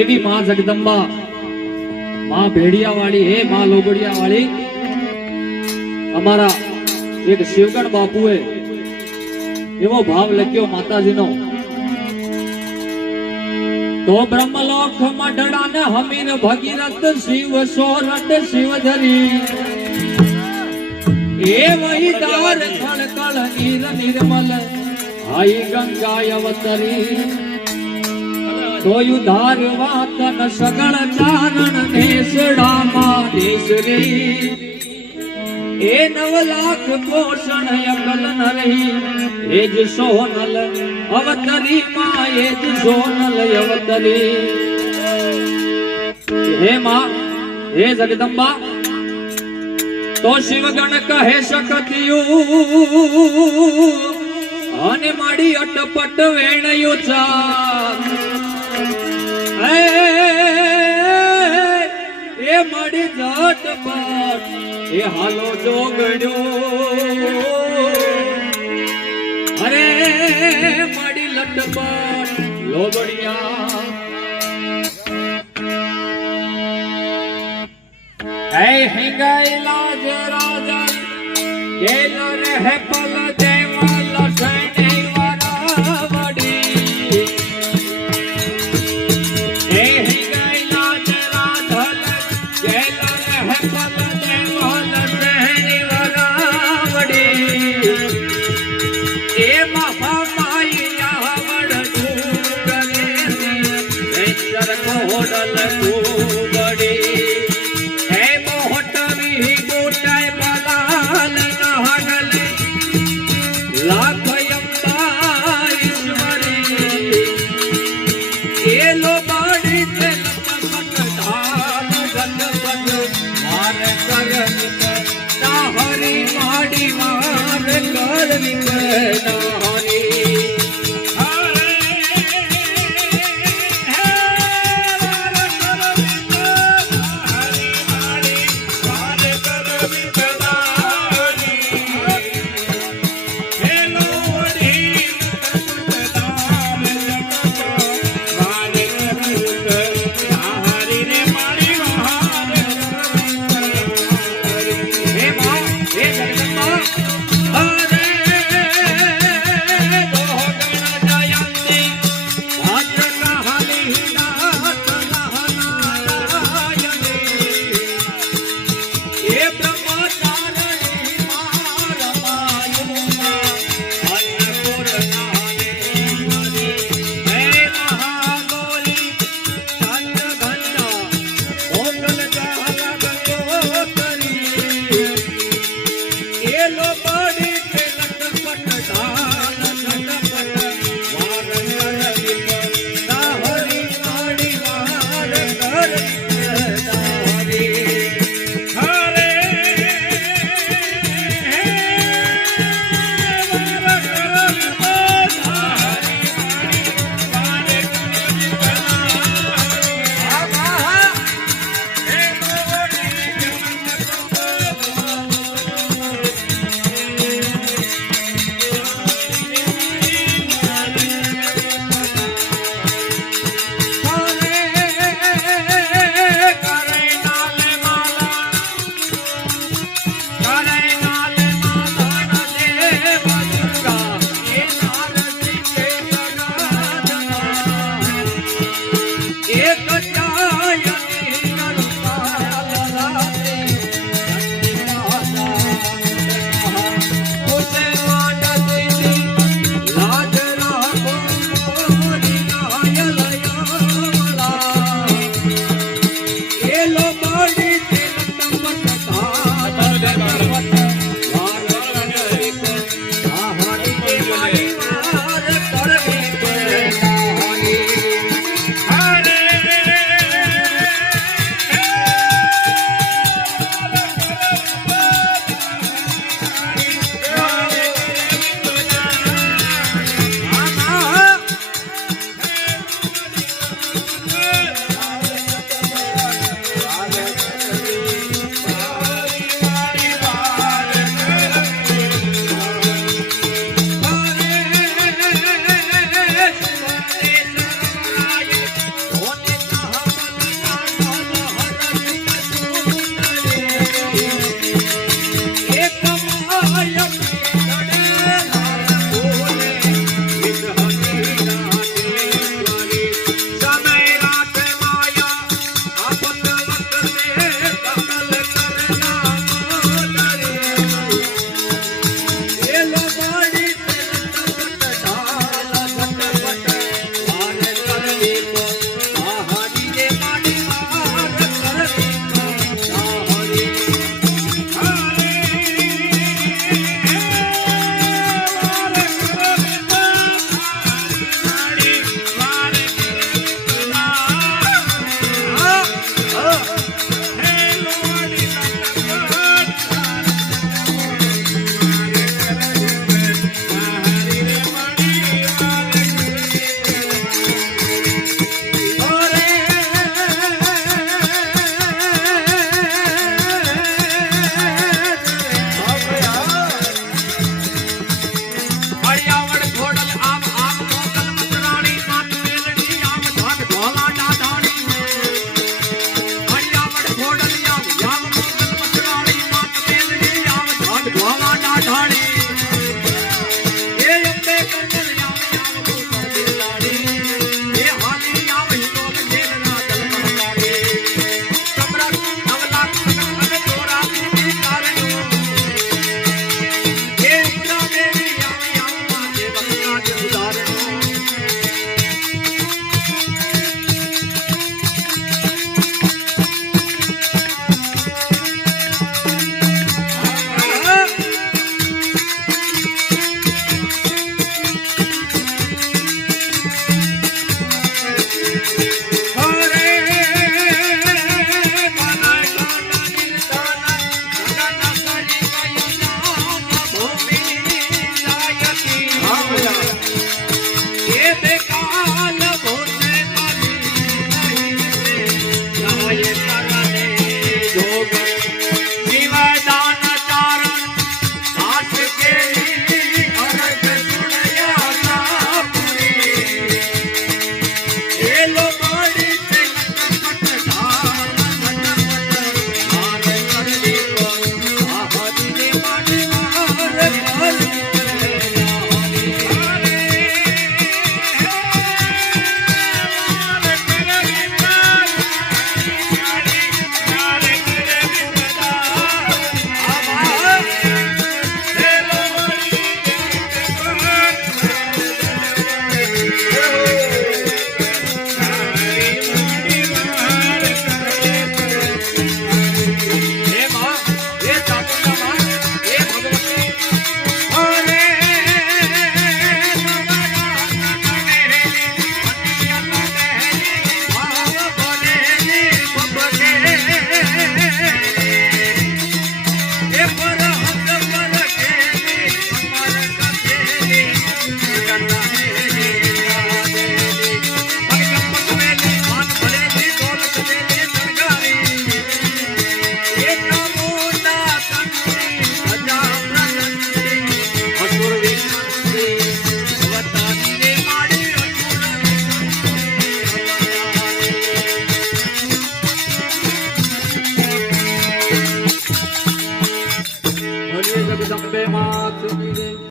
એવી માં જગદંબા, માં ભેડિયા વાળી, હે માં લોબડિયા વાળી, અમારા એક શિવગણ બાપુએ એવો ભાવ લખ્યો માતાજીનો, તો બ્રહ્મલોક મઢડા ને હમીર ભગીરથ શિવ સોરઠ શિવધરી, એ વહીદાર ખળકળ નીર નિર્મલ હાઈ ગંગા અવતરી, તો યુધારવા તન સગળ ચારણ દેશડામાં દેશરી, એ 9 લાખ પોષણ અકલ ન રહી, એ જ સોનલ અવતરી માં, એ જ સોનલ અવતરી. હે માં, હે જગદંબા, તો શિવગણ કહે શકતિયું અને માડી અટપટ વેણયું ચાર, એ માડી ઝટપટ એ હાલો જોગડ્યો, અરે માડી લટપટ લોબડિયા, હે હિંગાઈલા જ રાજા કેલો રહે પલ દેવાલા સૈને વરાવડી, હે હિંગાઈલા જ રાજા કેલો રહે પલ દેવાલા સૈને વરાવડી, એ મહામાયા વડનું કરે ને સરખો હોડલ કુબડી, હરી માડી માર કર વિકના,